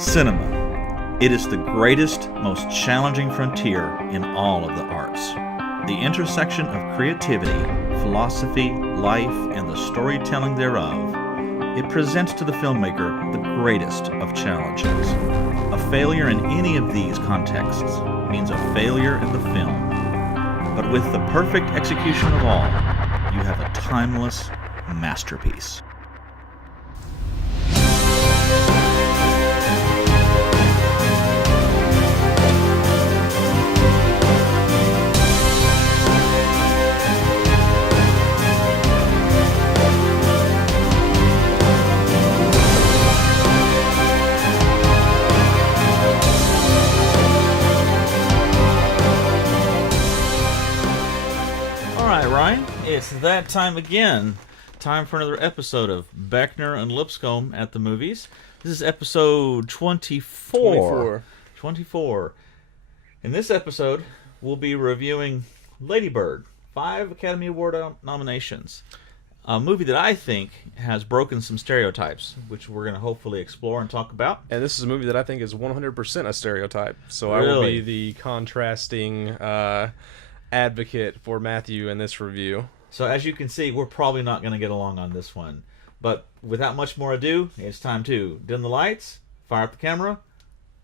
Cinema. It is the greatest, most challenging frontier in all of the arts. The intersection of creativity, philosophy, life, and the storytelling thereof, it presents to the filmmaker the greatest of challenges. A failure in any of these contexts means a failure in the film. But with the perfect execution of all, you have a timeless masterpiece. Ryan, it's that time again. Time for another episode of Beckner and Lipscomb at the Movies. This is episode 24. 24. In this episode, we'll be reviewing Lady Bird, 5 Academy Award nominations. A movie that I think has broken some stereotypes, which we're going to hopefully explore and talk about. And this is a movie that I think is 100% a stereotype. So Really? I will be the contrasting advocate for Matthew in this review. So as you can see, we're probably not going to get along on this one. But without much more ado, it's time to dim the lights, fire up the camera,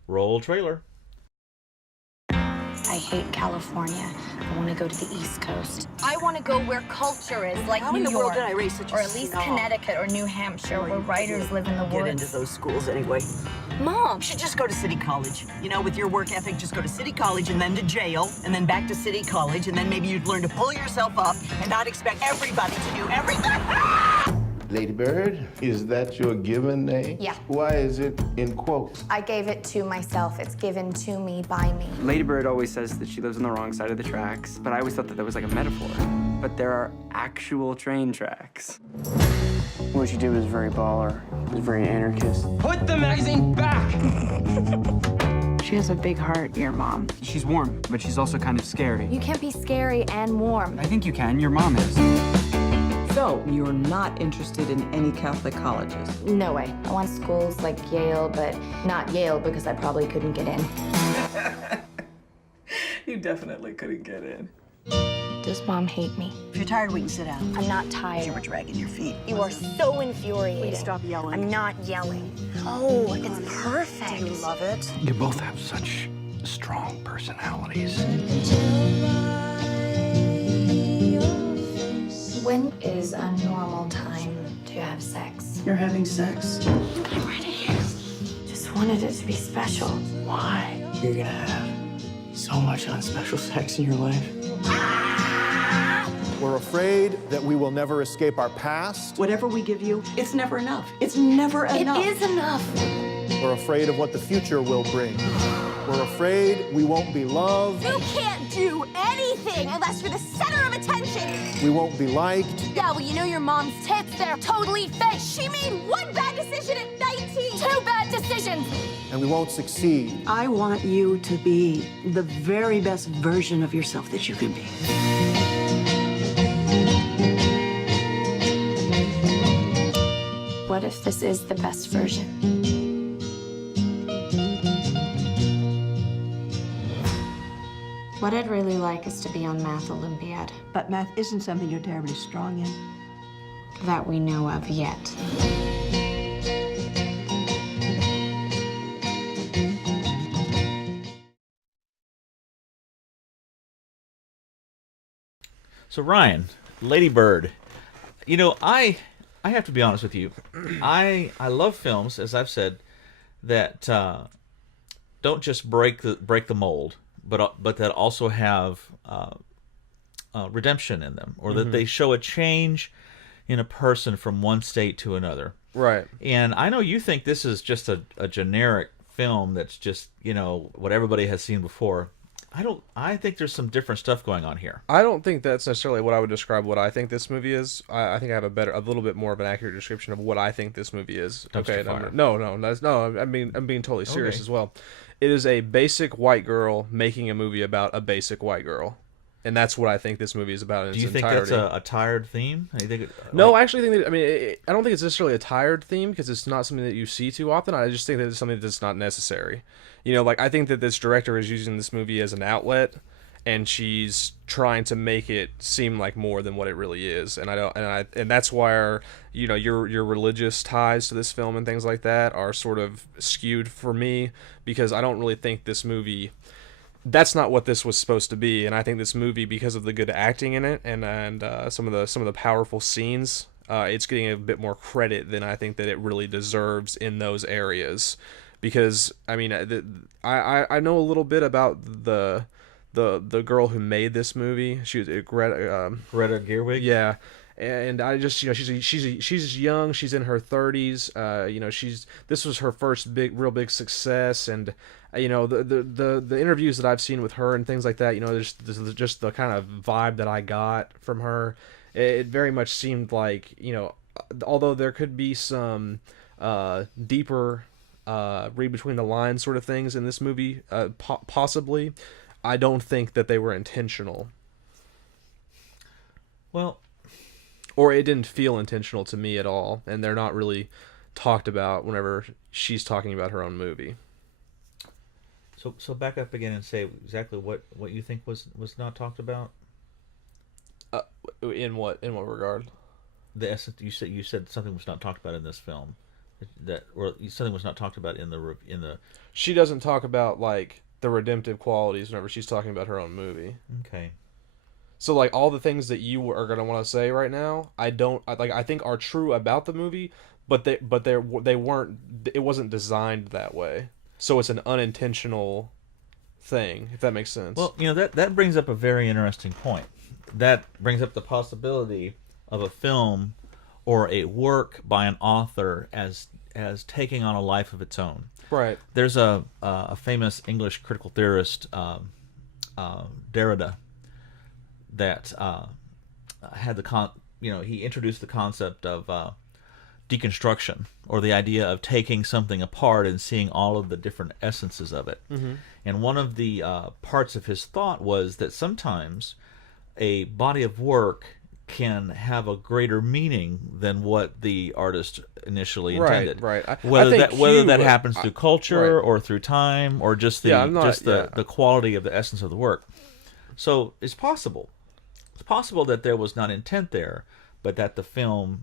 roll trailer. I hate California. I want to go to the East Coast. I want to go where culture is, like How New in the York, world did I raise such a or at least snob? Connecticut or New Hampshire, where writers live in the Get into woods. those schools anyway. Mom, You should just go to City College. You know, with your work ethic, just go to City College and then to jail, and then back to City College, and then maybe you'd learn to pull yourself up and not expect everybody to do everything. Lady Bird, is that your given name? Yeah. Why is it in quotes? I gave it to myself. It's given to me by me. Lady Bird always says that she lives on the wrong side of the tracks, but I always thought that was like a metaphor. But there are actual train tracks. What she did was very baller. It was very anarchist. Put the magazine back! She has a big heart, your mom. She's warm, but she's also kind of scary. You can't be scary and warm. I think you can. Your mom is. So, you're not interested in any Catholic colleges? No way. I want schools like Yale, but not Yale because I probably couldn't get in. You definitely couldn't get in. Does Mom hate me? If you're tired, we can sit down. I'm not You tired. were dragging your feet. You are so infuriating. Please stop yelling. I'm not yelling. Oh, it's perfect. You love it. You both have such strong personalities. When is a normal time to have sex? You're having sex? I'm ready. Just wanted it to be special. Why? You're gonna have so much unspecial sex in your life. We're afraid that we will never escape our past. Whatever we give you, it's never enough. It's never enough. It is enough. We're afraid of what the future will bring. We're afraid we won't be loved. you can't do anything unless you're the center of attention. We won't be liked. Yeah, well, you know your mom's tits, they're totally fake. She made one bad decision at 19. 2 bad decisions. And we won't succeed. I want you to be the very best version of yourself that you can be. What if this is the best version? What I'd really like is to be on Math Olympiad. But math isn't something you're terribly strong in. That we know of yet. So Ryan, Lady Bird. You know, I have to be honest with you. I love films, as I've said, that don't just break the mold, but that also have redemption in them, or that they show a change in a person from one state to another. Right. And I know you think this is just a generic film that's just, you know, what everybody has seen before. I think there's some different stuff going on here. I don't think that's necessarily what I would describe what I think this movie is. I think I have a little bit more of an accurate description of what I think this movie is. Dumpster Okay, fire. no, I'm being totally serious Okay. as well. It is a basic white girl making a movie about a basic white girl. And that's what I think this movie is about in its Do you think entirety. that's a tired theme? You think No, I actually think that, I mean, I don't think it's necessarily a tired theme because it's not something that you see too often. I just think that it's something that's not necessary. You know, like, I think that this director is using this movie as an outlet, and she's trying to make it seem like more than what it really is. And and that's why you know, your religious ties to this film and things like that are sort of skewed for me, because I don't really think this movie, that's not what this was supposed to be. And I think this movie, because of the good acting in it and some of the powerful scenes, it's getting a bit more credit than I think that it really deserves in those areas. Because I mean, I know a little bit about the girl who made this movie. She was Greta Gerwig. Yeah. And I just, you know, she's young. She's in her 30s. You know, this was her first real big success, and you know, the interviews that I've seen with her and things like that. You know, just the kind of vibe that I got from her. It very much seemed like, you know, although there could be some deeper read between the lines sort of things in this movie, possibly, I don't think that they were intentional. Well, or it didn't feel intentional to me at all, and they're not really talked about whenever she's talking about her own movie. So back up again and say exactly what you think was not talked about. In what regard? The essence. You said something was not talked about in this film. Something was not talked about in the. She doesn't talk about like the redemptive qualities whenever she's talking about her own movie. Okay. So like all the things that you are gonna want to say right now, I think are true about the movie, but they weren't. It wasn't designed that way. So it's an unintentional thing, if that makes sense. Well, you know, that brings up a very interesting point. That brings up the possibility of a film or a work by an author as taking on a life of its own. Right. There's a famous English critical theorist, Derrida, that had he introduced the concept of deconstruction, or the idea of taking something apart and seeing all of the different essences of it. Mm-hmm. And one of the parts of his thought was that sometimes a body of work can have a greater meaning than what the artist initially intended. Right. Whether that happens through culture or through time or just the quality of the essence of the work. So it's possible. It's possible that there was not intent there, but that the film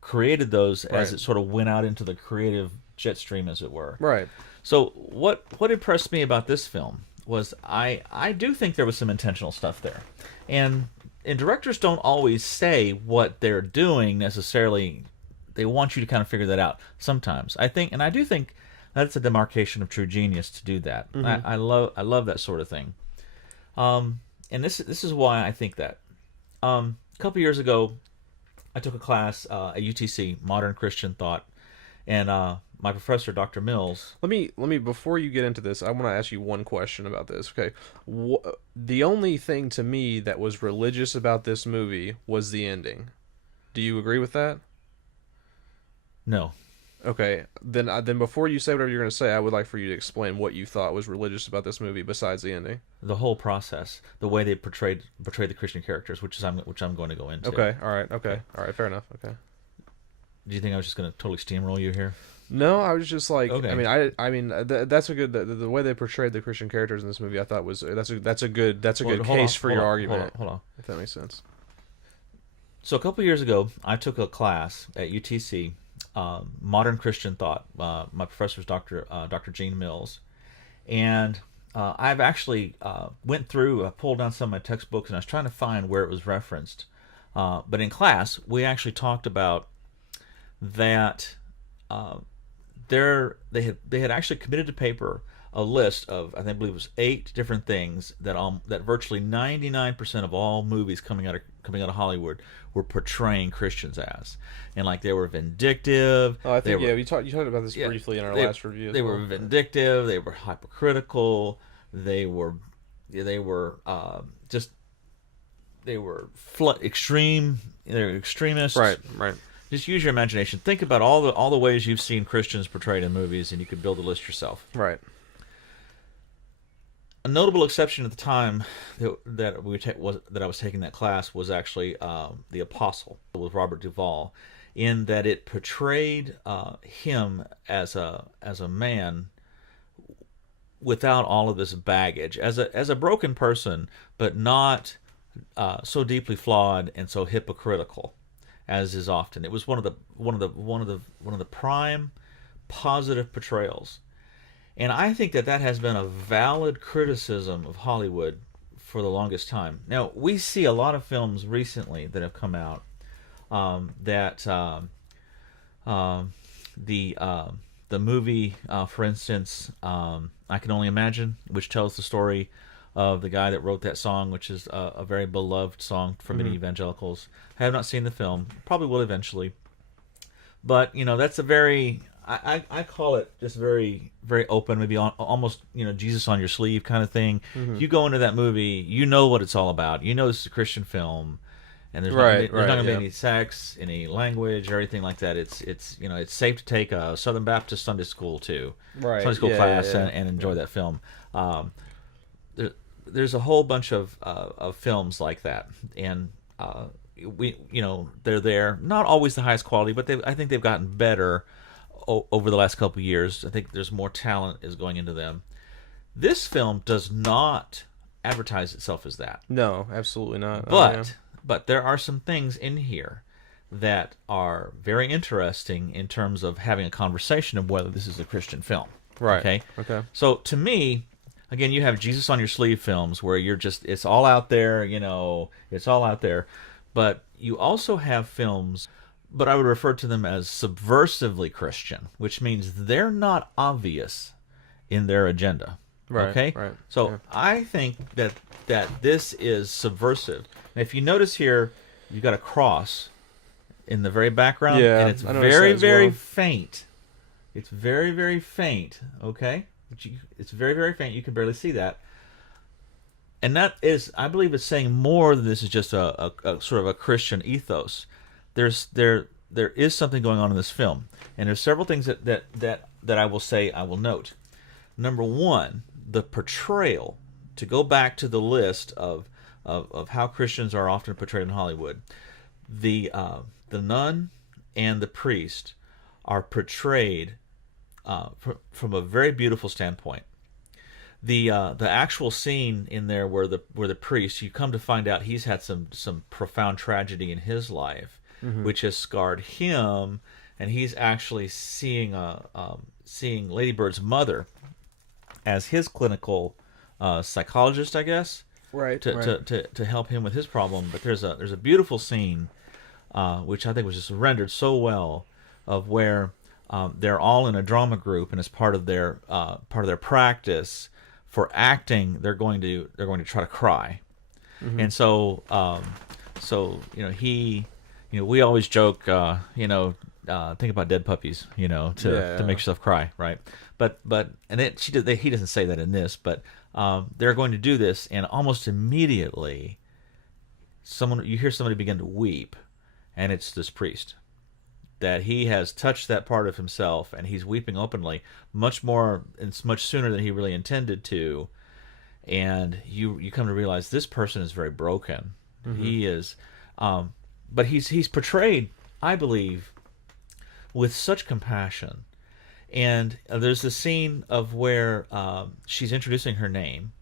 created those as it sort of went out into the creative jet stream, as it were. Right. So what impressed me about this film was I do think there was some intentional stuff there, and directors don't always say what they're doing necessarily. They want you to kind of figure that out sometimes. I do think that's a demarcation of true genius to do that. Mm-hmm. I love that sort of thing. And this is why I think that. A couple years ago, I took a class at UTC, Modern Christian Thought, and my professor, Dr. Mills. Let me before you get into this, I want to ask you one question about this. Okay, the only thing to me that was religious about this movie was the ending. Do you agree with that? No. Okay, then before you say whatever you're going to say, I would like for you to explain what you thought was religious about this movie besides the ending. The whole process, the way they portrayed the Christian characters, which I'm going to go into. Okay, all right, fair enough. Okay. Do you think I was just going to totally steamroll you here? No, I was just like, okay. I mean, that's a good the way they portrayed the Christian characters in this movie. I thought was that's a good case for your argument. Hold on, if that makes sense. So a couple years ago, I took a class at UTC. Modern Christian Thought. My professor is Dr. Gene Mills, and I've actually went through, pulled down some of my textbooks, and I was trying to find where it was referenced. But in class, we actually talked about that. They had actually committed to paper a list of, I believe it was 8 different things that virtually 99% of all movies coming out of Hollywood were portraying Christians as, and like they were vindictive. Oh, I think you talked about this briefly in our last review. They were vindictive. They were hypocritical. They were extreme. They're extremists. Right. Just use your imagination. Think about all the ways you've seen Christians portrayed in movies, and you could build a list yourself. Right. A notable exception at the time that I was taking that class was actually The Apostle with Robert Duvall, in that it portrayed him as a man without all of this baggage, as a broken person, but not so deeply flawed and so hypocritical as is often. It was one of the prime positive portrayals. And I think that has been a valid criticism of Hollywood for the longest time. Now, we see a lot of films recently that have come out the movie, for instance, I Can Only Imagine, which tells the story of the guy that wrote that song, which is a very beloved song for many evangelicals. I have not seen the film. Probably will eventually. But, that's a very... I call it just very, very open, maybe almost, Jesus on your sleeve kind of thing. You go into that movie, you know what it's all about. You know this is a Christian film, and there's not going to be any sex, any language, or anything like that. It's safe to take a Southern Baptist Sunday school Sunday school class and enjoy that film. There's a whole bunch of films like that, and they're there. Not always the highest quality, but I think they've gotten better over the last couple of years. I think there's more talent is going into them. This film does not advertise itself as that. No, absolutely not. But there are some things in here that are very interesting in terms of having a conversation of whether this is a Christian film. Right. Okay. So to me, again, you have Jesus on your sleeve films where it's all out there, it's all out there. But you also have films, but I would refer to them as subversively Christian, which means they're not obvious in their agenda. Right. Okay. Right. So I think that this is subversive. And if you notice here, you've got a cross in the very background, and it's very, very faint. It's very, very faint. Okay. It's very, very faint. You can barely see that. And that is, I believe, it's saying more than this is just a sort of a Christian ethos. There is something going on in this film, and there's several things that I will note. Number one, the portrayal. To go back to the list of how Christians are often portrayed in Hollywood, the nun and the priest are portrayed from a very beautiful standpoint. The actual scene in there where the priest, you come to find out he's had some profound tragedy in his life, which has scarred him, and he's actually seeing Lady Bird's mother as his clinical psychologist, I guess, to help him with his problem. But there's a beautiful scene, which I think was just rendered so well, of where they're all in a drama group, and as part of their practice for acting, they're going to try to cry, and so we always joke, think about dead puppies, to make yourself cry, right? But he doesn't say that in this, but they're going to do this, and almost immediately, you hear somebody begin to weep, and it's this priest, that he has touched that part of himself, and he's weeping openly, much sooner than he really intended to, and you come to realize this person is very broken. He is, but he's portrayed, I believe, with such compassion. And there's a scene of where she's introducing her name,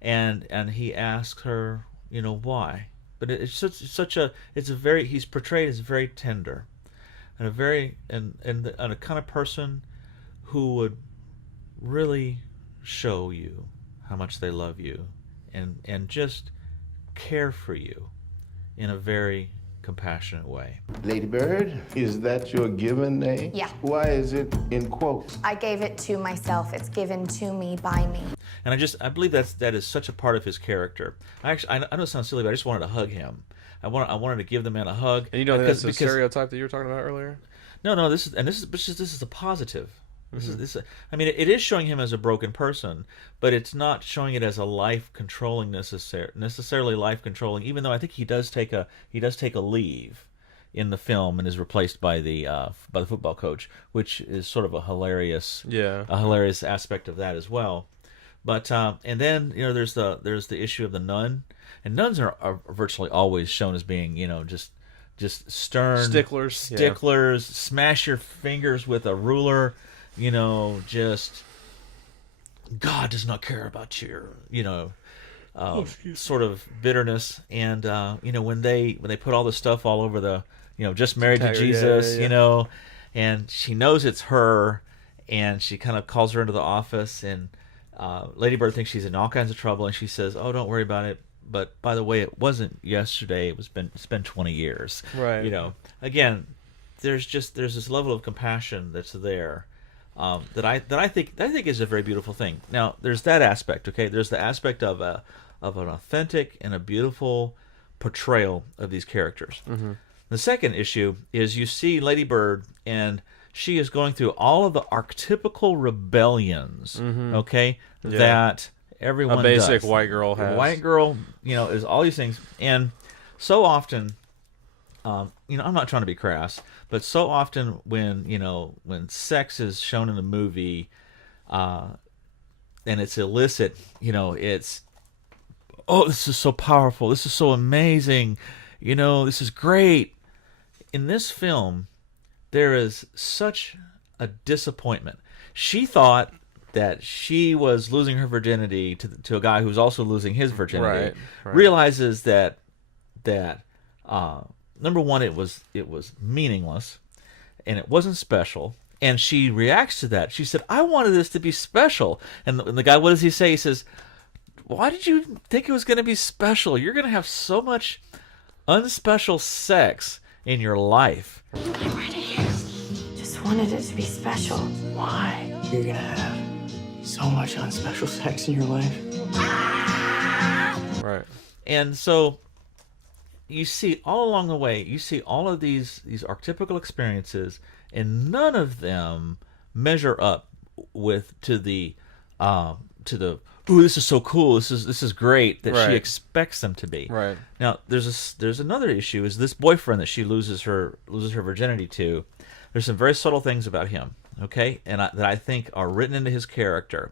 and he asks her, why. But he's portrayed as very tender, and a kind of person who would really show you how much they love you, and just care for you in a very compassionate way. Lady Bird, is that your given name? Yeah. Why is it in quotes? I gave it to myself. It's given to me by me. And I believe that is such a part of his character. I know it sounds silly, but I just wanted to hug him. I wanted to give the man a hug. And you don't think that's a stereotype that you were talking about earlier? No. This is a positive. It is showing him as a broken person, but it's not showing it as a necessarily life controlling. Even though I think he does take a leave in the film and is replaced by the football coach, which is sort of a hilarious aspect of that as well. But and then there's the issue of the nun, and nuns are virtually always shown as being just stern sticklers, smash your fingers with a ruler, just God does not care about your sort of bitterness. And when they put all this stuff all over the just married to Jesus, and she knows it's her, and she kind of calls her into the office, and Lady Bird thinks she's in all kinds of trouble, and she says, "Oh, don't worry about it. But by the way, it wasn't yesterday. It's been 20 years." Right. Again, there's this level of compassion that's there that I think is a very beautiful thing. Now, there's that aspect. Okay, there's the aspect of an authentic and a beautiful portrayal of these characters. Mm-hmm. The second issue is you see Lady Bird, and she is going through all of the archetypical rebellions. Mm-hmm. Okay, that everyone a basic does. white girl has. White girl, is all these things, and so often, I'm not trying to be crass, but so often when sex is shown in a movie, and it's illicit, it's, oh, this is so powerful, this is so amazing, this is great. In this film, there is such a disappointment. She thought that she was losing her virginity to a guy who's also losing his virginity. Right. Realizes that number one, it was meaningless, and it wasn't special. And she reacts to that. She said, "I wanted this to be special." And the guy, what does he say? He says, "Why did you think it was going to be special? You're going to have so much unspecial sex in your life." I'm ready. Just wanted it to be special. Why? You're gonna have so much unspecial sex in your life. Right. And so you see all along the way, you see all of these archetypical experiences, and none of them measure up to the "ooh, this is so cool, this is great" that she expects them to be. Right. Now, there's another issue, is this boyfriend that she loses her virginity to. There's some very subtle things about him, okay, and that I think are written into his character.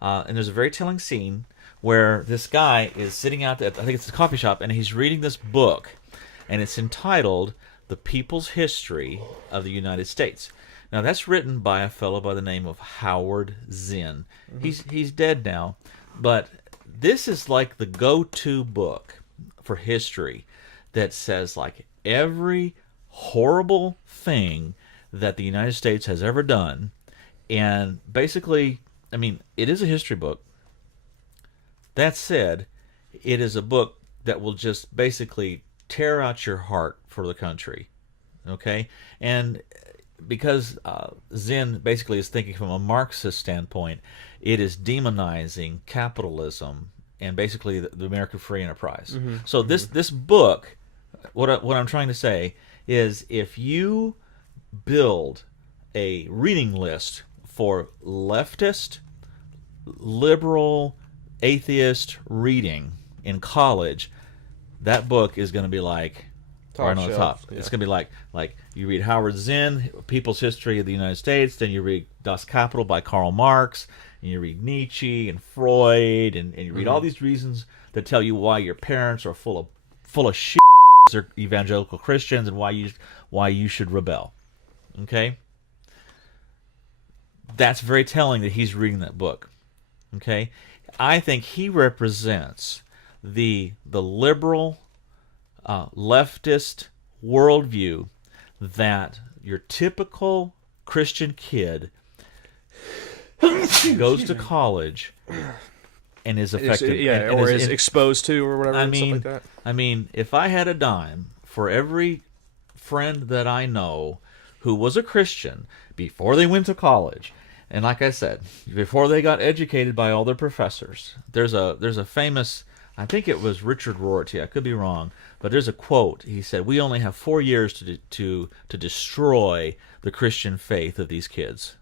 And there's a very telling scene where this guy is sitting out at, I think it's a coffee shop, and he's reading this book, and it's entitled "The People's History of the United States." Now, that's written by a fellow by the name of Howard Zinn. Mm-hmm. He's dead now, but this is like the go-to book for history that says like every horrible thing that the United States has ever done. And basically, I mean, it is a history book. That said, it is a book that will just basically tear out your heart for the country. Okay? And because Zinn basically is thinking from a Marxist standpoint, it is demonizing capitalism and basically the American free enterprise. Mm-hmm. So this book, what I'm trying to say is, if you build a reading list for leftist, liberal, atheist reading in college, that book is going to be like right on the top. Yeah. It's going to be like you read Howard Zinn, People's History of the United States, then you read Das Kapital by Karl Marx, and you read Nietzsche and Freud, and you read all these reasons that tell you why your parents are full of shit, they're evangelical Christians, and why you should rebel. Okay? That's very telling that he's reading that book. Okay? I think he represents the liberal, leftist worldview that your typical Christian kid goes to college and is affected, or is exposed to, or whatever. Stuff like that. I mean, if I had a dime for every friend that I know who was a Christian before they went to college, and like I said, before they got educated by all their professors, there's a famous, I think it was Richard Rorty, I could be wrong, but there's a quote. He said, "We only have 4 years to destroy the Christian faith of these kids.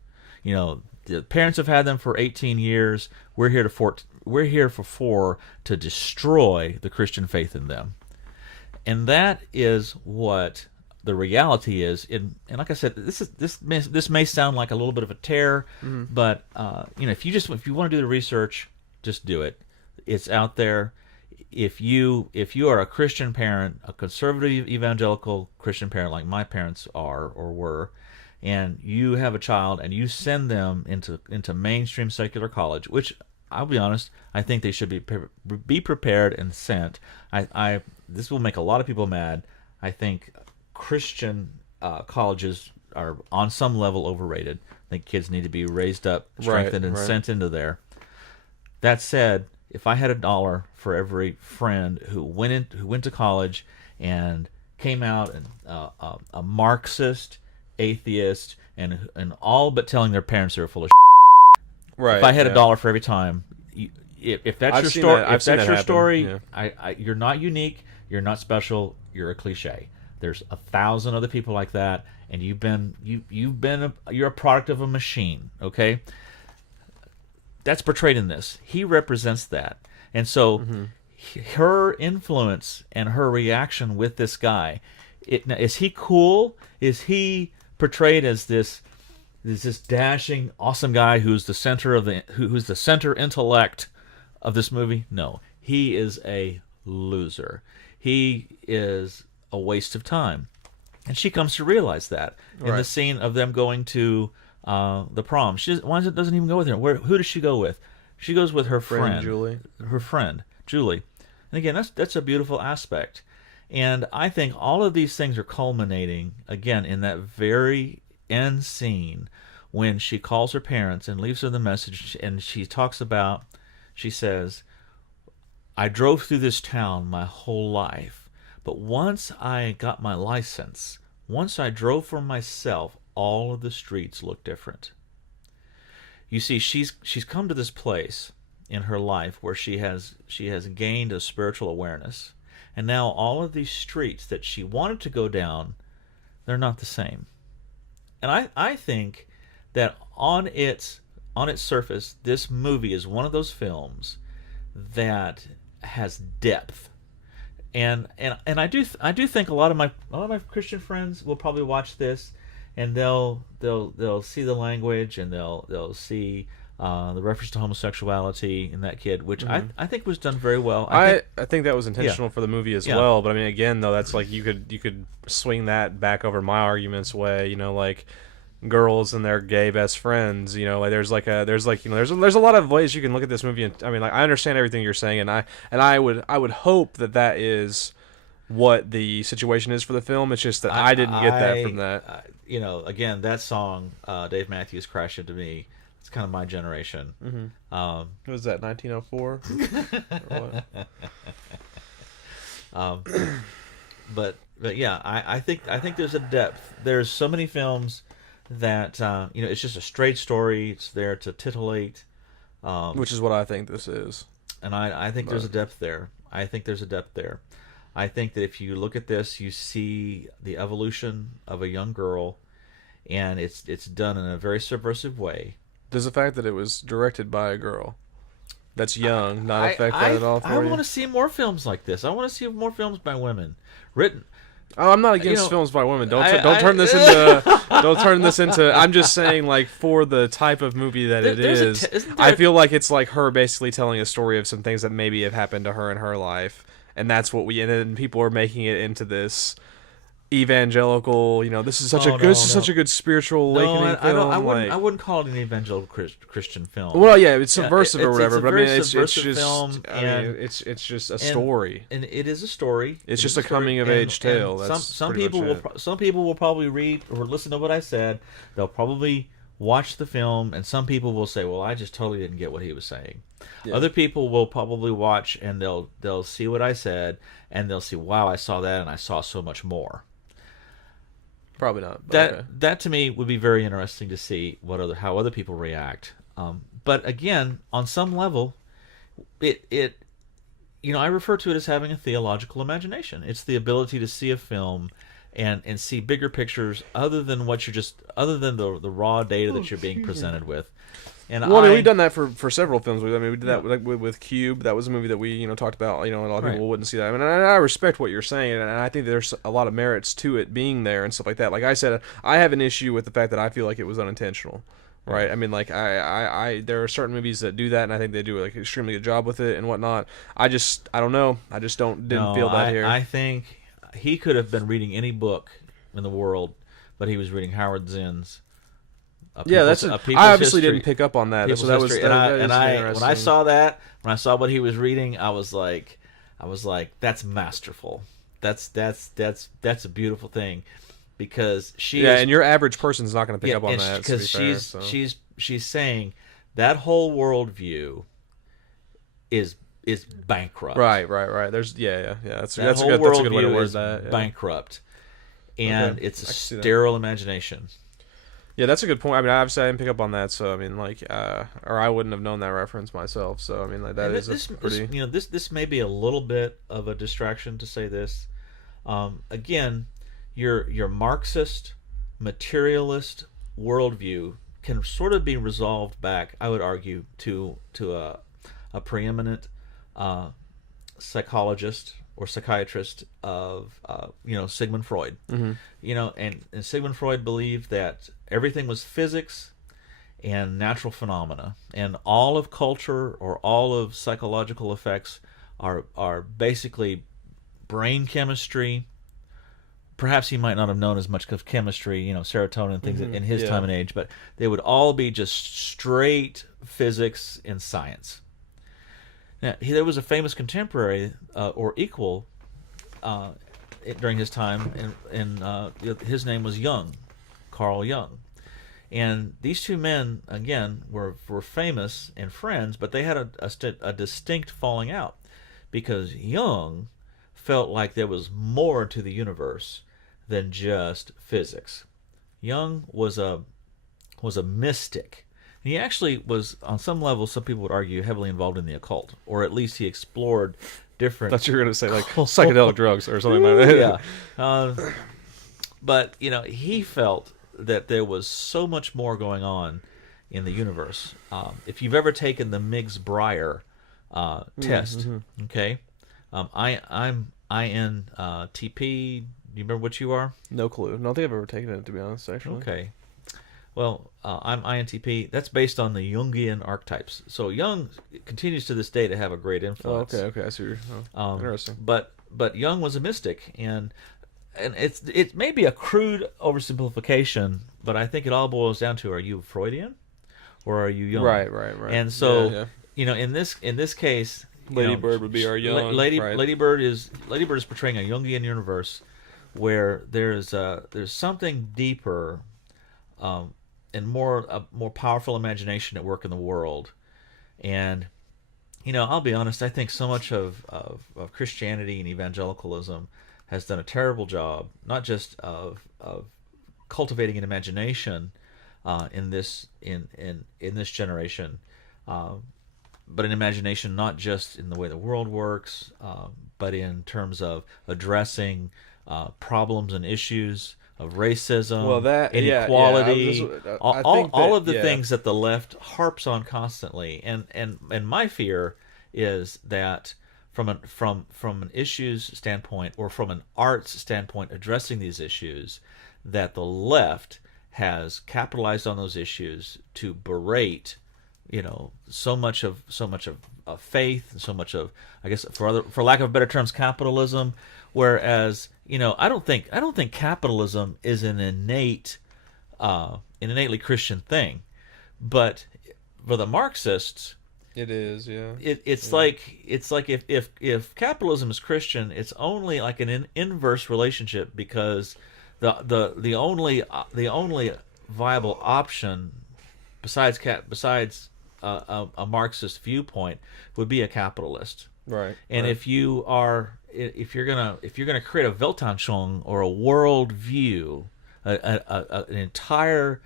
You know, the parents have had them for 18 years. We're here for 4 to destroy the Christian faith in them." And that is what the reality is. And like I said, this may sound like a little bit of a tear, but if you want to do the research, just do it. It's out there. If you are a Christian parent, a conservative evangelical Christian parent like my parents are or were, and you have a child and you send them into mainstream secular college, which I'll be honest, I think they should be prepared and sent. This will make a lot of people mad. I think Christian colleges are on some level overrated. I think kids need to be raised up, strengthened, and sent into there. That said, if I had $1 for every friend who went to college and came out and a Marxist, atheist, and all but telling their parents they were full of shit. Right. If I had $1 for every time, if that's your story, you're not unique, you're not special, you're a cliche. There's 1,000 other people like that, and you're a product of a machine. Okay. That's portrayed in this. He represents that. And so her influence and her reaction with this guy, is he cool? Is he portrayed as this dashing, awesome guy who's the center intellect of this movie? No. He is a loser. He is a waste of time. And she comes to realize that in the scene of them going to the prom. She doesn't even go with him. Who does she go with? She goes with her friend Julie. Her friend Julie. And again, that's a beautiful aspect. And I think all of these things are culminating again in that very end scene when she calls her parents and leaves them the message, and she says, "I drove through this town my whole life, but once I got my license, once I drove for myself, all of the streets look different." You see, she's come to this place in her life where she has gained a spiritual awareness, and now all of these streets that she wanted to go down, they're not the same. And I think that on its surface, this movie is one of those films that has depth. And I do think a lot of my Christian friends will probably watch this, and they'll see the language, and they'll see the reference to homosexuality in that kid, which I think was done very well. I think that was intentional for the movie as well. But I mean, again, though, that's like you could swing that back over my argument's way. Like girls and their gay best friends. Like there's a lot of ways you can look at this movie. And I mean, like I understand everything you're saying, and I would hope that is what the situation is for the film. It's just that I didn't get that from that. Again, that song, Dave Matthews, "Crash Into Me." It's kind of my generation. What was that, 1904? But yeah, I think there's a depth. There's so many films that it's just a straight story. It's there to titillate, which is what I think this is. And I think there's a depth there. I think that if you look at this, you see the evolution of a young girl, and it's done in a very subversive way. Does the fact that it was directed by a girl that's young not affect that at all for you? I want to see more films like this. I want to see more films by women written. Oh, I'm not against films by women. Don't turn this into. I'm just saying, like, for the type of movie that it is, I feel like it's like her basically telling a story of some things that maybe have happened to her in her life, and that's what and then people are making it into this evangelical. This is such a good spiritual awakening film. I wouldn't call it an evangelical Christian film. Well, yeah, it's subversive or whatever. But I mean, it's just film, it's just a story. And it is a story. It's just a coming of age tale. That's some people will probably read or listen to what I said. They'll probably watch the film, and some people will say, "Well, I just totally didn't get what he was saying." Yeah. Other people will probably watch, and they'll see what I said, and they'll see, "Wow, I saw that, and I saw so much more." Probably not. That to me would be very interesting to see how other people react. But again, on some level, I refer to it as having a theological imagination. It's the ability to see a film and see bigger pictures other than the raw data that you're being presented with. And we've done that for several films. We did that with Cube. That was a movie that we talked about. A lot of people wouldn't see that. I mean, I respect what you're saying, and I think there's a lot of merits to it being there and stuff like that. Like I said, I have an issue with the fact that I feel like it was unintentional. right? I mean, like I there are certain movies that do that, and I think they do like an extremely good job with it and whatnot. I don't know. I just didn't feel that here. I think he could have been reading any book in the world, but he was reading Howard Zinn's. I obviously didn't pick up on that. So that was when I saw that, when I saw what he was reading, I was like, that's masterful. That's a beautiful thing, because and your average person's not going to pick up on that, because she's saying that whole worldview is bankrupt. Right. There's that's a good way to word that. Yeah. Bankrupt, and it's a sterile imagination. Yeah, that's a good point. I mean, obviously I didn't pick up on that, so I mean, like, or I wouldn't have known that reference myself. So I mean, like, that is pretty. This may be a little bit of a distraction to say this. Again, your Marxist, materialist worldview can sort of be resolved back, I would argue, to a preeminent psychologist or psychiatrist of Sigmund Freud. Mm-hmm. And Sigmund Freud believed that everything was physics and natural phenomena, and all of culture or all of psychological effects are basically brain chemistry. Perhaps he might not have known as much of chemistry, serotonin and things in his time and age, but they would all be just straight physics and science. Now, there was a famous contemporary or equal during his time, and his name was Jung, Carl Jung. And these two men, again, were famous and friends, but they had a distinct falling out, because Jung felt like there was more to the universe than just physics. Jung was a mystic. He actually was, on some level, some people would argue, heavily involved in the occult, or at least he explored different. I thought you were going to say like psychedelic drugs or something like that. Yeah, but he felt that there was so much more going on in the universe. If you've ever taken the Meigs-Bryer test, okay, I'm INTP. Do you remember what you are? No clue. I don't think I've ever taken it, to be honest, actually. Okay. Well, I'm INTP. That's based on the Jungian archetypes. So Jung continues to this day to have a great influence. Oh, okay. I see. Interesting. But Jung was a mystic, and it may be a crude oversimplification, but I think it all boils down to: are you Freudian, or are you Jung? Right. And so, in this case, Lady Bird would be our Jung. Lady Bird is portraying a Jungian universe where there's something deeper, and a more powerful imagination at work in the world. And I'll be honest, I think so much of Christianity and evangelicalism has done a terrible job, not just of cultivating an imagination in this generation, but an imagination not just in the way the world works, but in terms of addressing problems and issues of racism, inequality, all of the things that the left harps on constantly. And my fear is that from an issues standpoint, or from an arts standpoint addressing these issues, that the left has capitalized on those issues to berate so much of faith, and so much of, I guess, for lack of better terms, capitalism. Whereas I don't think capitalism is an innately Christian thing, but for the Marxists, it is. Yeah. It's like if capitalism is Christian, it's only like an inverse relationship, because the only viable option besides a Marxist viewpoint would be a capitalist. Right. And if you're gonna create a Weltanschauung, or a world view, an entire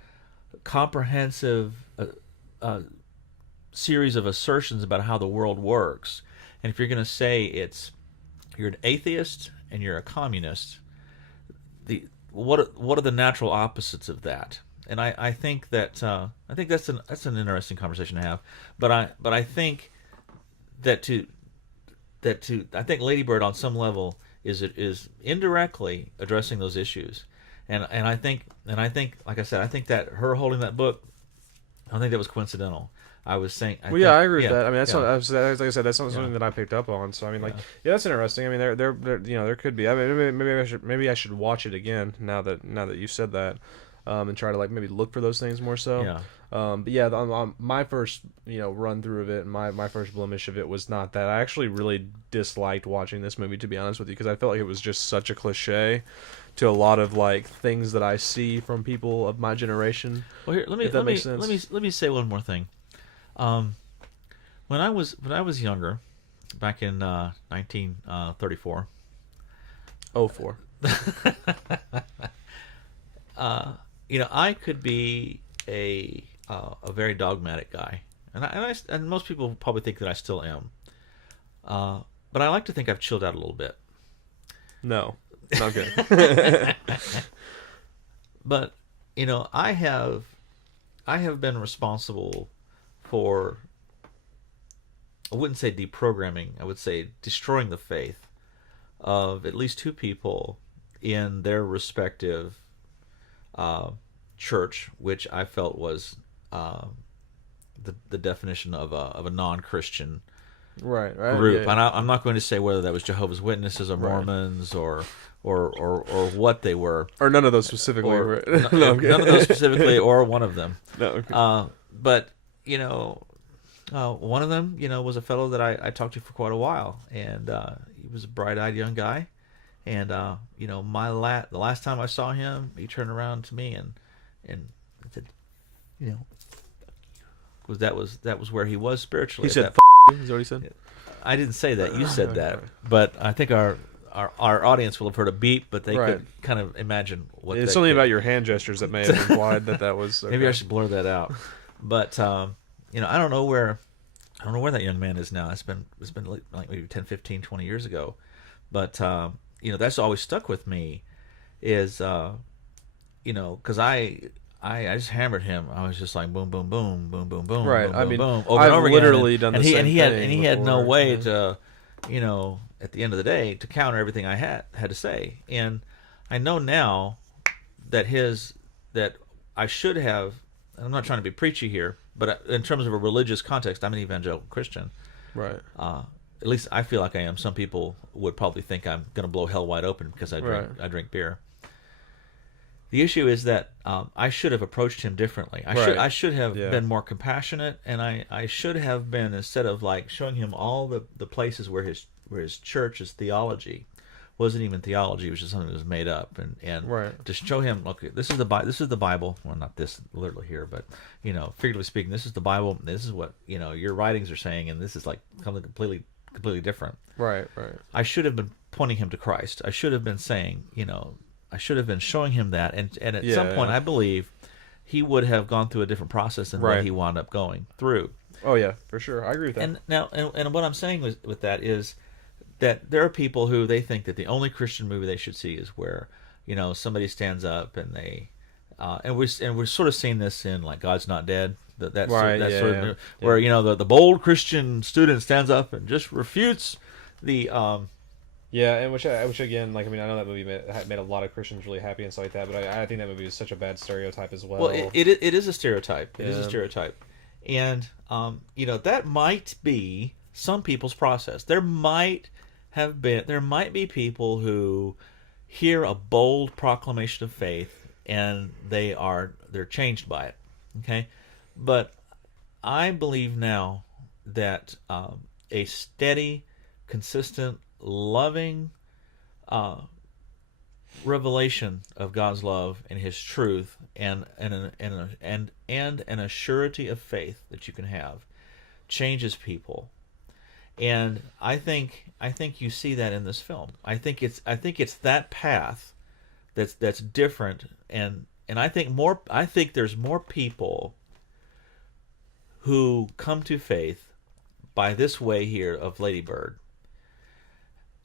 comprehensive series of assertions about how the world works, and if you're gonna say you're an atheist and you're a communist, what are the natural opposites of that? And I think that's an interesting conversation to have. But I think I think Lady Bird on some level is indirectly addressing those issues, and I think like I said, I think that her holding that book don't think that was coincidental. I was saying. I agree with that. I mean, that's not, like I said, that's not something that I picked up on. So I mean, like, that's interesting. I mean, there, there could be. I mean, maybe I should watch it again now that you said that, and try to like maybe look for those things more so. Yeah. But yeah, my first run through of it, and my first blemish of it was not that. I actually really disliked watching this movie, to be honest with you, because I felt like it was just such a cliche to a lot of like things that I see from people of my generation. Well, here, let me say one more thing. When I was younger, back in 1934. 04. I could be a very dogmatic guy, and most people probably think that I still am. But I like to think I've chilled out a little bit. No, not good. But I have been responsible for, I wouldn't say deprogramming, I would say destroying the faith of at least 2 people in their respective church, which I felt was the definition of a non-Christian right group. Yeah. And I'm not going to say whether that was Jehovah's Witnesses or Mormons or what they were, or none of those specifically, or, none of those specifically, or one of them. No, okay. But one of them, was a fellow that I talked to for quite a while, and he was a bright-eyed young guy. And the last time I saw him, he turned around to me and said, that was where he was spiritually. He said, is that what he said? I didn't say that. You said that, but I think our audience will have heard a beep, but they could kind of imagine what. It's something about your hand gestures that may have implied that was. Okay. Maybe I should blur that out. But I don't know where that young man is now. It's been like maybe 10, 15, 20 years ago. But that's always stuck with me, is because I just hammered him. I was just like boom, boom, boom, boom, boom, boom, right. boom, I mean, boom, over I've and over literally again. done the same thing. And he had no way to, at the end of the day, to counter everything I had to say. And I know now that I should have. I'm not trying to be preachy here, but in terms of a religious context, I'm an evangelical Christian. Right. At least I feel like I am. Some people would probably think I'm going to blow hell wide open because I drink beer. The issue is that I should have approached him differently. I should have been more compassionate, and I should have been, instead of like showing him all the places where his church's theology wasn't even theology, it was just something that was made up, and to show him, look, this is the Bible. Well, not this literally here, but figuratively speaking, this is the Bible. This is what your writings are saying, and this is like something completely different. Right. I should have been pointing him to Christ. I should have been saying, I should have been showing him that, and at some point, I believe he would have gone through a different process than what he wound up going through. Oh yeah, for sure, I agree with that. And now, and what I'm saying with that is that there are people who they think that the only Christian movie they should see is where somebody stands up and they and we're sort of seeing this in like God's Not Dead, where the bold Christian student stands up and just refutes the and which again, like, I mean, I know that movie made a lot of Christians really happy and stuff like that, but I think that movie is such a bad stereotype as well. Well, it is a stereotype. It is a stereotype, and that might be some people's process. There might be people who hear a bold proclamation of faith and they're changed by it. Okay, but I believe now that a steady, consistent, loving revelation of God's love and His truth, and an assurity of faith that you can have, changes people. And I think you see that in this film. I think it's that path that's different, and I think there's more people who come to faith by this way here of Lady Bird.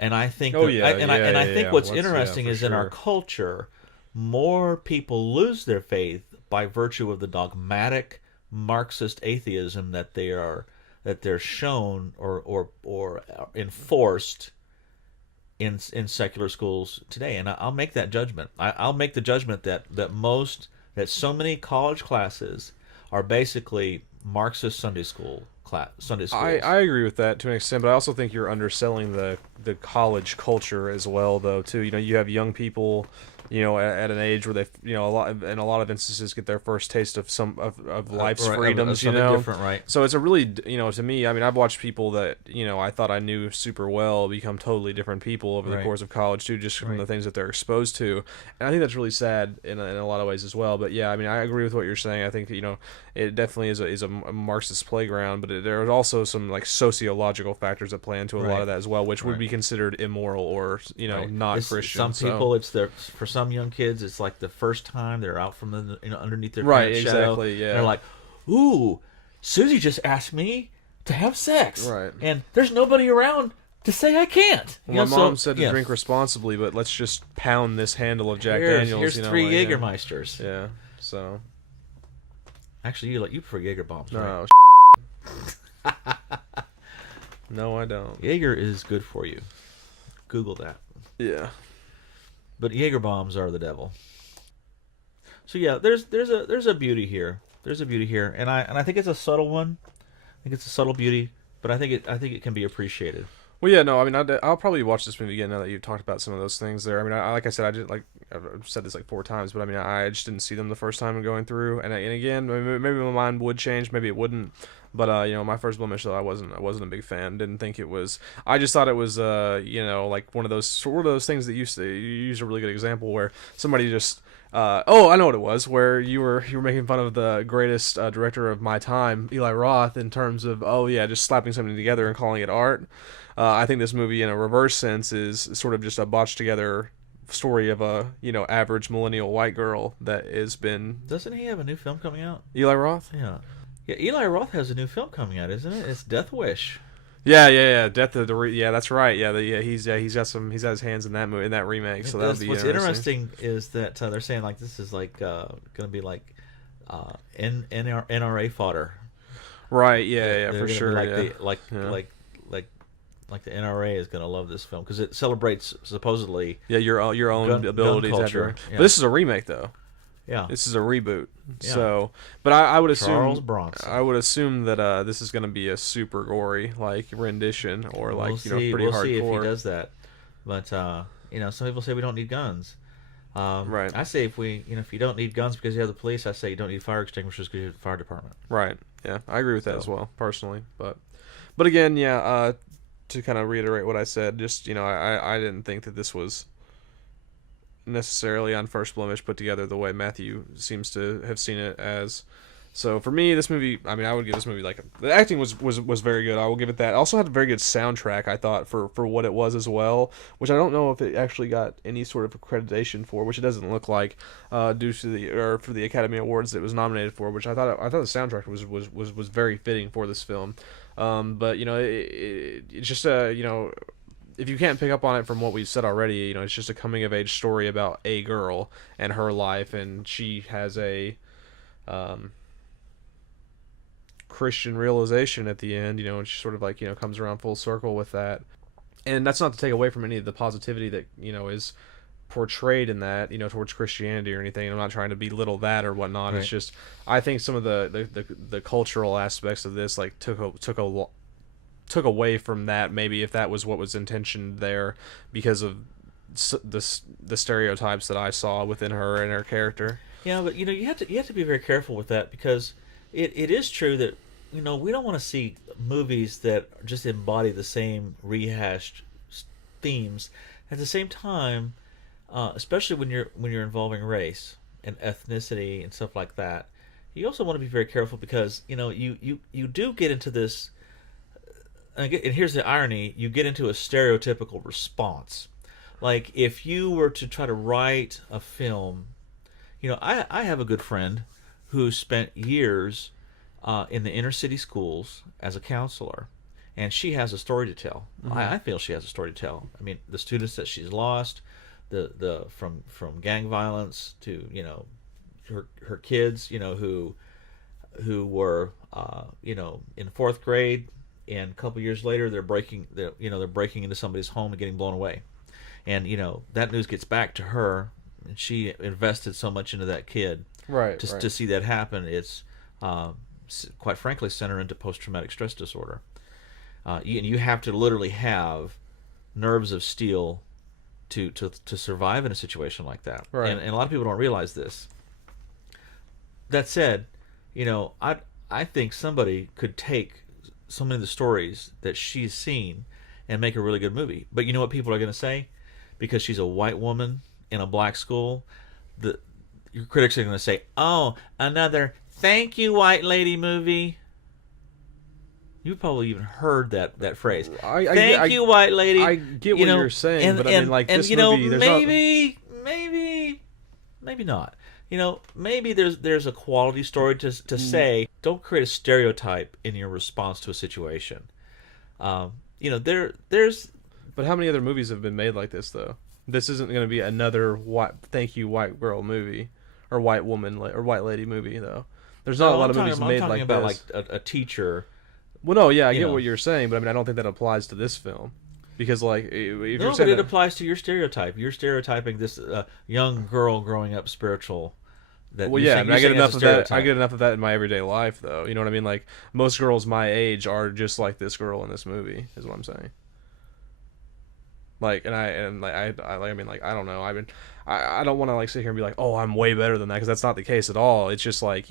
And I think I think what's interesting is in our culture, more people lose their faith by virtue of the dogmatic Marxist atheism that they're shown or enforced in secular schools today. And I'll make that judgment. I'll make the judgment that so many college classes are basically Marxist Sunday schools. I agree with that to an extent, but I also think you're underselling the college culture as well, though. Too, you have young people, at an age where they, in a lot of instances, get their first taste of of life's freedoms. Different, right? So it's a really, to me, I mean, I've watched people that I thought I knew super well become totally different people over the course of college too, just from the things that they're exposed to, and I think that's really sad in a lot of ways as well. But yeah, I mean, I agree with what you're saying. I think it definitely is a Marxist playground, but there are also some like sociological factors that play into a lot of that as well, which would be considered immoral or not Christian. Some people, for some young kids, it's like the first time they're out from underneath their parents' shadow. Exactly, yeah. And they're like, "Ooh, Susie just asked me to have sex, right? And there's nobody around to say I can't." Well, my mom said to drink responsibly, but let's just pound this handle of Jack Daniels. Here's 3 Jägermeisters. Yeah. So, actually, you prefer Jaeger bombs, right? No. No, I don't. Jaeger is good for you. Google that. Yeah. But Jaeger bombs are the devil. So yeah, there's a beauty here. There's a beauty here, and I think it's a subtle one. I think it's a subtle beauty, but I think it can be appreciated. Well, yeah, no, I mean, I'll probably watch this movie again now that you've talked about some of those things there. I mean, like I said, I've said this like 4 times, but I mean, I just didn't see them the first time going through, and again, maybe my mind would change, maybe it wouldn't. But my first blemish, though, I wasn't a big fan. Didn't think it was. I just thought it was like one of those things that you use a really good example where somebody just. I know what it was. Where you were making fun of the greatest director of my time, Eli Roth, in terms of just slapping something together and calling it art. I think this movie, in a reverse sense, is sort of just a botched together story of a average millennial white girl that has been. Doesn't he have a new film coming out? Eli Roth? Yeah. Yeah, Eli Roth has a new film coming out, isn't it? It's Death Wish. Yeah. Death of the that's right. He's got his hands in that movie, in that remake. So that'll be what's interesting is that they're saying like this is like going to be like NRA fodder. Right. Yeah. For sure. Like the NRA is going to love this film because it celebrates supposedly your own ability culture. Yeah. But this is a remake though. Yeah, this is a reboot. Yeah. So, but I would assume Charles Bronson. I would assume that this is going to be a super gory like rendition or like pretty we'll hardcore. See if he does that. But some people say we don't need guns. Right. I say if you don't need guns because you have the police, I say you don't need fire extinguishers because you have the fire department. Right. Yeah, I agree with that as well personally. But again, yeah. To kind of reiterate what I said, just I didn't think that this was necessarily on first blemish put together the way Matthew seems to have seen it as. So for me, this movie, I mean, I would give this movie the acting was very good. I will give it that. It also had a very good soundtrack, I thought, for what it was as well, which I don't know if it actually got any sort of accreditation for, which it doesn't look like, due to for the Academy Awards that it was nominated for, which I thought the soundtrack was very fitting for this film. But it's just if you can't pick up on it from what we've said already, it's just a coming of age story about a girl and her life, and she has a Christian realization at the end, and she sort of comes around full circle with that. And that's not to take away from any of the positivity that is portrayed in that, towards Christianity or anything. I'm not trying to belittle that or whatnot. Right. It's just I think some of the cultural aspects of this took away from that, maybe, if that was what was intentioned there, because of the stereotypes that I saw within her and her character. Yeah, but you have to be very careful with that, because it is true that we don't want to see movies that just embody the same rehashed themes. At the same time, especially when you're involving race and ethnicity and stuff like that, you also want to be very careful, because you do get into this. And here's the irony: you get into a stereotypical response. Like if you were to try to write a film, I have a good friend who spent years in the inner city schools as a counselor, and she has a story to tell. Mm-hmm. I feel she has a story to tell. I mean, the students that she's lost, the from gang violence to her kids, who were in fourth grade. And a couple years later, they're breaking into somebody's home and getting blown away, and that news gets back to her, and she invested so much into that kid. Right. To see that happen, it's quite frankly, send her into post-traumatic stress disorder. You have to literally have nerves of steel to survive in a situation like that. Right. And a lot of people don't realize this. That said, I think somebody could take so many of the stories that she's seen and make a really good movie. But you know what people are going to say? Because she's a white woman in a black school, your critics are going to say, "Oh, another thank you white lady movie." You've probably even heard that phrase. Thank you, white lady. I get what you're saying, but I mean, like, this movie, there's maybe not. Maybe there's a quality story to say. Don't create a stereotype in your response to a situation. There's. But how many other movies have been made like this, though? This isn't going to be another thank you white girl movie or white woman or white lady movie, though. There's not a lot of movies made like this. I'm talking about like a teacher. Well, no, yeah, I get what you're saying, but I mean, I don't think that applies to this film. Because, like, if you're saying it applies to your stereotype. You're stereotyping this young girl growing up spiritual. Well, yeah, I get enough of that. I get enough of that in my everyday life, though. You know what I mean? Like, most girls my age are just like this girl in this movie. Is what I'm saying. Like, I don't know. I don't want to like sit here and be like, oh, I'm way better than that, because that's not the case at all. It's just like,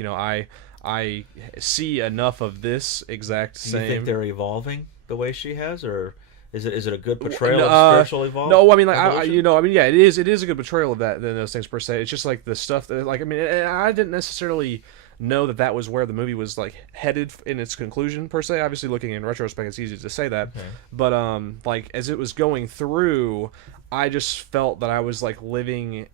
I see enough of this exact same. Do you think they're evolving the way she has, or is it a good portrayal of spiritual evolution? No, I mean, like, yeah, it is a good portrayal of that than those things per se. It's just like the stuff that, like, I mean, I didn't necessarily know that was where the movie was like headed in its conclusion per se. Obviously, looking in retrospect, it's easy to say that, but like as it was going through, I just felt that I was like living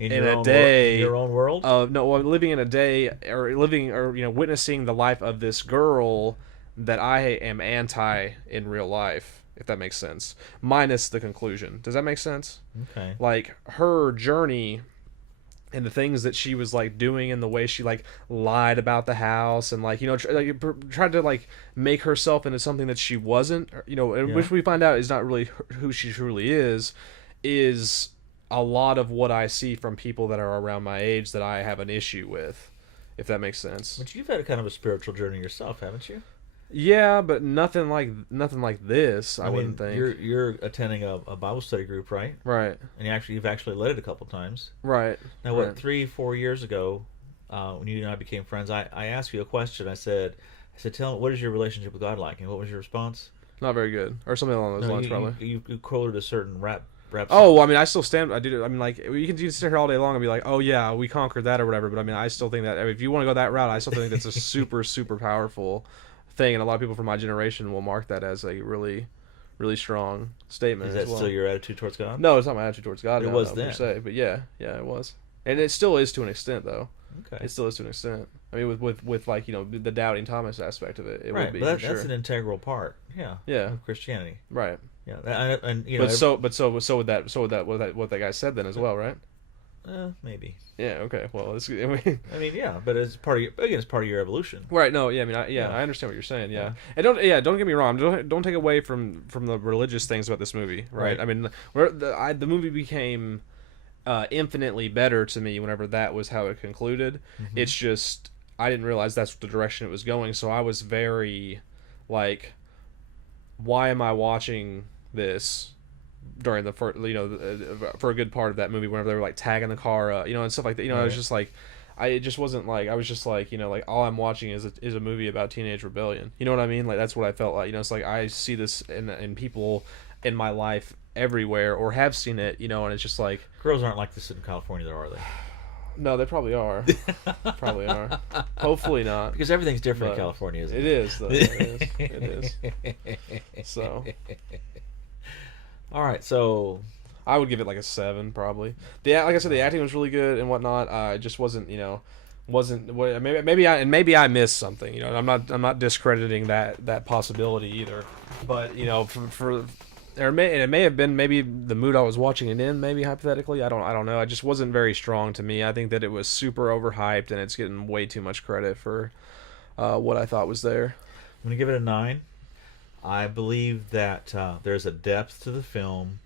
in a day in your own world. Living in a day or witnessing the life of this girl that I am anti in real life, if that makes sense, minus the conclusion. Does that make sense? Okay. Like her journey and the things that she was like doing and the way she like lied about the house and like tried to like make herself into something that she wasn't, which we find out is not really who she truly is a lot of what I see from people that are around my age that I have an issue with, if that makes sense. But you've had a kind of a spiritual journey yourself, haven't you? Yeah, but nothing like this. I wouldn't think. You're attending a Bible study group, right? Right. And you've actually led it a couple times. Right. Now, 3-4 years ago, when you and I became friends, I asked you a question. I said, tell me, what is your relationship with God like? And what was your response? Not very good, or something along those lines, probably. You quoted a certain rap. Oh, well, I mean, I still stand. I do. I mean, like, you can sit here all day long and be like, "Oh yeah, we conquered that" or whatever. But I mean, I still think that if you want to go that route, I still think that's a super, super powerful thing, and a lot of people from my generation will mark that as a really, really strong statement. Is that still your attitude towards God? No, it's not my attitude towards God. It was then, per se, but yeah, it was, and it still is to an extent, though. Okay. It still is to an extent. I mean, with like the doubting Thomas aspect of it, it right, would be. But that's an integral part. Yeah. Of Christianity. Right. Yeah, but so would that what that guy said then as well, right? Maybe. Yeah. Okay. Well, I mean, yeah, but it's part of your evolution. Right. No. Yeah. I mean, I understand what you're saying. Yeah. And don't get me wrong. Don't take away from the religious things about this movie. Right. I mean, the movie became infinitely better to me whenever that was how it concluded. Mm-hmm. It's just I didn't realize that's the direction it was going, so I was very like, why am I watching this during the for a good part of that movie whenever they were like tagging the car and stuff like that, I was just like, it just wasn't like, I was just like, like all I'm watching is a movie about teenage rebellion, you know what I mean? Like that's what I felt like, it's like I see this in people in my life everywhere or have seen it, and it's just like, girls aren't like this in California though, are they? No, they probably are. Probably are. Hopefully not. Because everything's different in California, isn't it? It is, though. It is. So. All right, so I would give it like a 7, probably. Like I said, the acting was really good and whatnot. It just wasn't, maybe I missed something. I'm not discrediting that possibility either. But it may have been maybe the mood I was watching it in, maybe hypothetically. I don't know. It just wasn't very strong to me. I think that it was super overhyped and it's getting way too much credit for what I thought was there. I'm going to give it a 9. I believe that there's a depth to the film.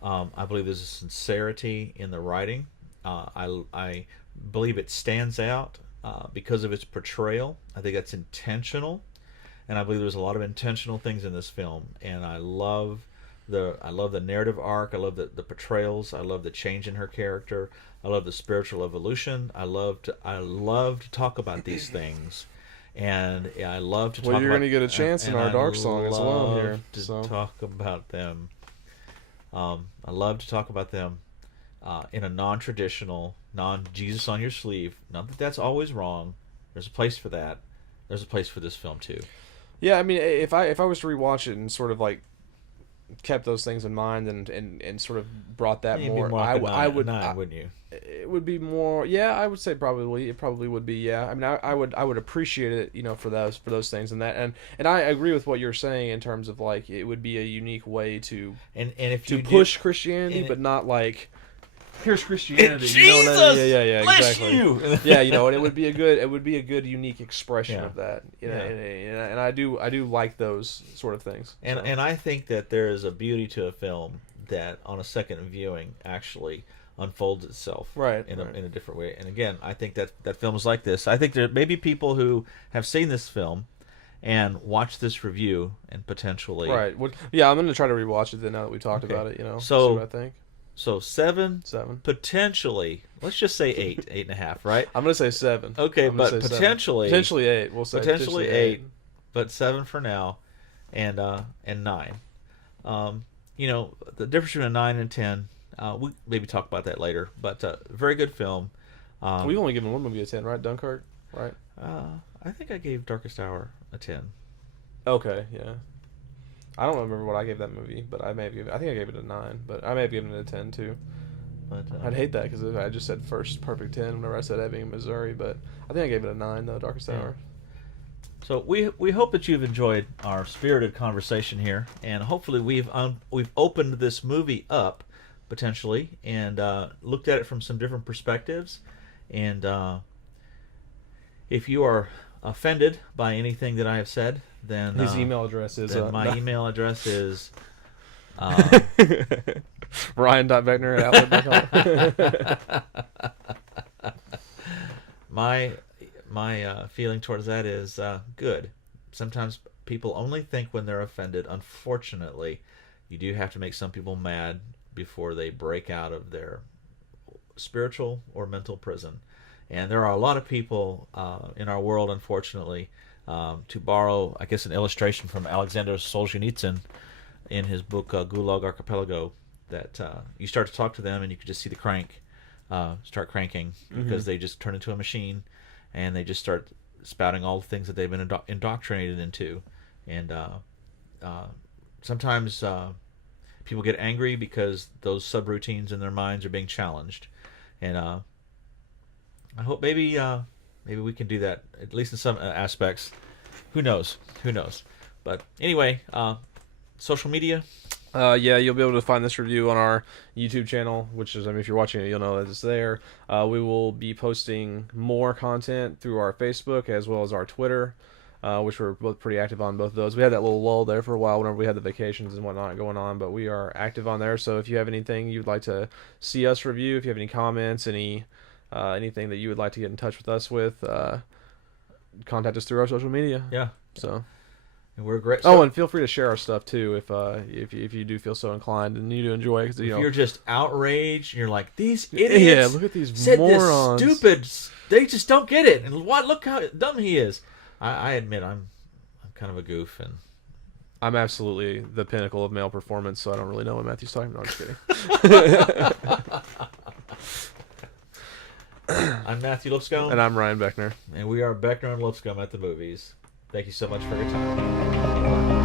I believe there's a sincerity in the writing. I believe it stands out because of its portrayal. I think that's intentional, and I believe there's a lot of intentional things in this film. And I love the narrative arc. I love the portrayals. I love the change in her character. I love the spiritual evolution. I love to talk about these things, and I love to talk. Well, you're going to get a chance in our Dark Song as well here. To talk about them. I love to talk about them in a non-traditional, non-Jesus on your sleeve. Not that that's always wrong. There's a place for that. There's a place for this film too. Yeah, I mean, if I was to rewatch it and sort of like kept those things in mind and sort of brought that more, I would, wouldn't you? It would be more. Yeah, I would say probably. It probably would be. Yeah, I mean, I would appreciate it, you know, for those things and that, and I agree with what you're saying in terms of like it would be a unique way to push Christianity, but not like. Here's Christianity. Jesus, you know what I mean? Yeah, bless exactly. you. Yeah, you know, and it would be a good, unique expression of that. You know, and I do like those sort of things. And I think that there is a beauty to a film that, on a second viewing, actually unfolds itself in a different way. And again, I think that film is like this. I think there may be people who have seen this film and watch this review and potentially I'm going to try to rewatch it then now that we talked about it. You know, so see what I think. So 7, potentially. Let's just say 8, 8.5, right? I'm gonna say 7. Okay, but potentially 8. We'll say potentially 8, but 7 for now, and 9. You know, the difference between a 9 and 10. We maybe talk about that later, but very good film. We've only given one movie a 10, right? Dunkirk, right? I think I gave Darkest Hour a 10. Okay, yeah. I don't remember what I gave that movie, but I think I gave it a 9, but I may have given it a 10 too. But I'd hate that because I just said first perfect 10 whenever I said Ebbing, Missouri, but I think I gave it a 9 though. Darkest Hour. So we hope that you've enjoyed our spirited conversation here, and hopefully we've opened this movie up potentially and looked at it from some different perspectives. And if you are offended by anything that I have said, then his email address is my email address is ryan.beckner@outlook.com. My feeling towards that is good. Sometimes people only think when they're offended. Unfortunately, you do have to make some people mad before they break out of their spiritual or mental prison. And there are a lot of people in our world, unfortunately, to borrow, I guess, an illustration from Alexander Solzhenitsyn in his book Gulag Archipelago, that you start to talk to them and you can just see the crank start cranking because they just turn into a machine and they just start spouting all the things that they've been indoctrinated into. And sometimes people get angry because those subroutines in their minds are being challenged. And I hope maybe we can do that, at least in some aspects. Who knows? But anyway, social media. Yeah, you'll be able to find this review on our YouTube channel, which is, I mean, if you're watching it, you'll know that it's there. We will be posting more content through our Facebook as well as our Twitter, which we're both pretty active on both of those. We had that little lull there for a while whenever we had the vacations and whatnot going on, but we are active on there. So if you have anything you'd like to see us review, if you have any comments, anything that you would like to get in touch with us with, contact us through our social media. Yeah. So. And we're great. Oh, and feel free to share our stuff too if you do feel so inclined and you do enjoy it. Cause, if you're just outraged and you're like, these idiots, yeah, look at these said morons, this stupid, they just don't get it, and look how dumb he is. I admit I'm kind of a goof, and I'm absolutely the pinnacle of male performance, so I don't really know what Matthew's talking about. I'm just kidding. I'm Matthew Lipscomb, and I'm Ryan Beckner, and we are Beckner and Lipscomb at the movies. Thank you so much for your time.